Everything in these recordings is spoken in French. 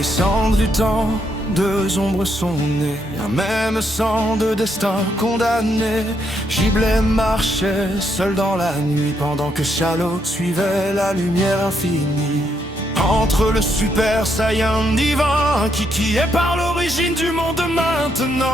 les cendres du temps, deux ombres sont nées, un même sang de destin condamné. Giblet marchait seul dans la nuit, pendant que Charlot suivait la lumière infinie. Entre le super saiyan divin qui est par l'origine du monde maintenant.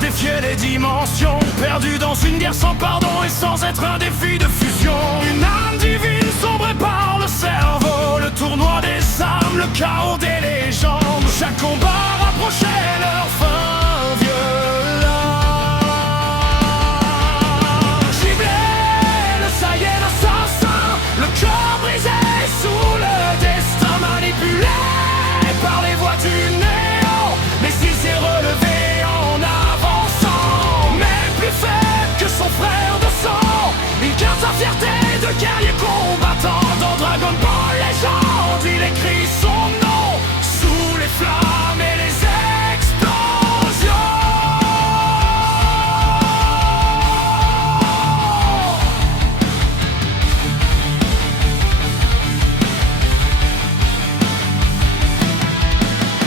Défier les dimensions, perdu dans une guerre sans pardon et sans être un défi de fusion. Une âme divine sombrée par le cerveau, le tournoi des âmes, le chaos des légendes. Chaque combat rapprochait leur fin violente. Giblet, le Saiyan assassin, le cœur brisé sous le destin, manipulé par les voies du néant, mais il s'est relevé son frère de sang. Il garde sa fierté de guerrier combattant. Dans Dragon Ball Legend, il écrit son nom sous les flammes et les explosions.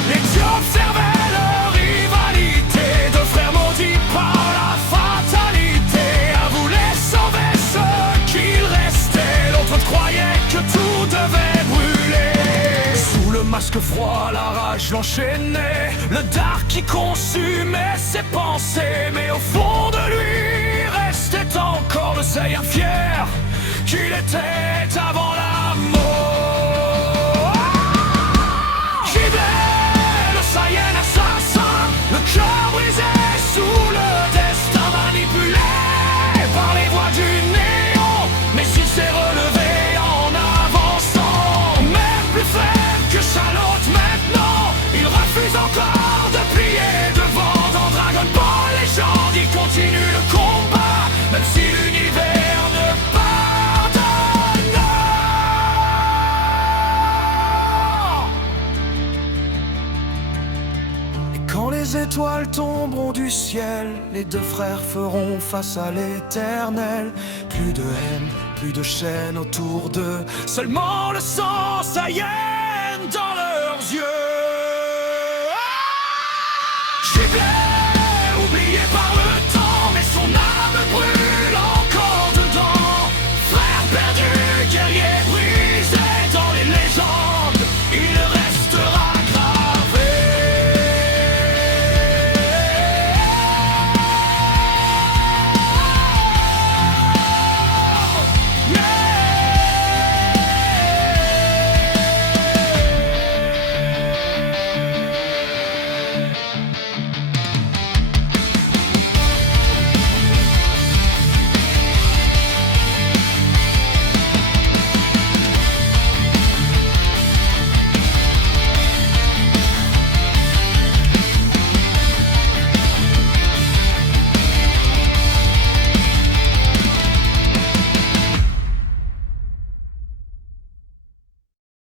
Les dieux observaient leur rivalité, deux frères maudits par la fatalité. Croyait que tout devait brûler. Sous le masque froid, la rage l'enchaînait, le dark qui consumait ses pensées. Mais au fond de lui restait encore le Saiyan fier qu'il était avant la mort. Giblet, le Saiyan assassin, le cœur brisé sous le destin, manipulé par les voies du néant, mais il s'est relevé que Charlot maintenant. Il refuse encore de plier devant. Dans Dragon Ball Legend, il continue le combat, même si l'univers ne pardonne. Et quand les étoiles tomberont du ciel, les deux frères feront face à l'éternel. Plus de haine, plus de chaîne autour d'eux, seulement le sang Saiyan dans leurs yeux. Giblet.